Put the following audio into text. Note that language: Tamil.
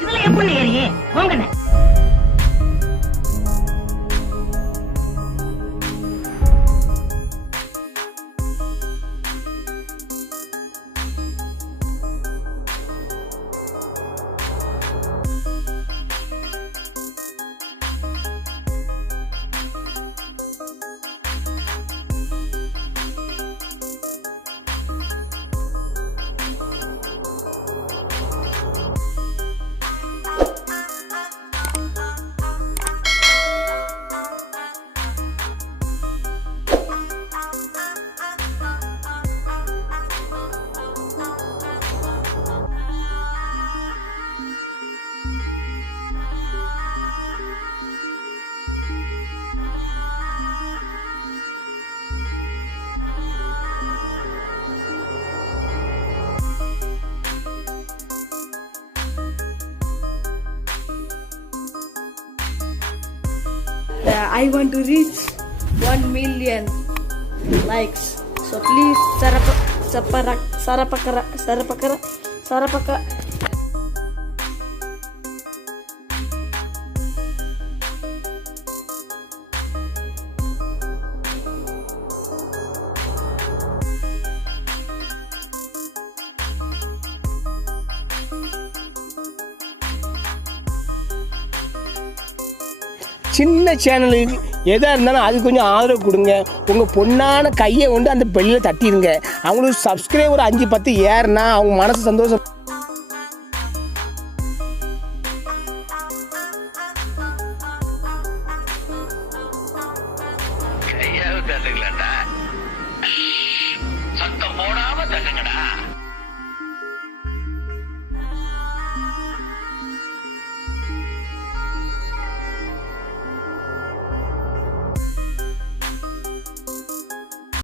இதுல எப்படி ஏறியே போங்கண்ணே. I want to reach 1 million likes. So please sarapaka. சின்ன சேனலுக்கு எதாக இருந்தாலும் அது கொஞ்சம் ஆதரவு கொடுங்க. உங்கள் பொண்ணான கையை கொண்டு அந்த பெல்லில் தட்டிடுங்க. அவங்களுக்கு சப்ஸ்கிரைபர் 5-10 ஏறுனா அவங்க மனசு சந்தோஷம்.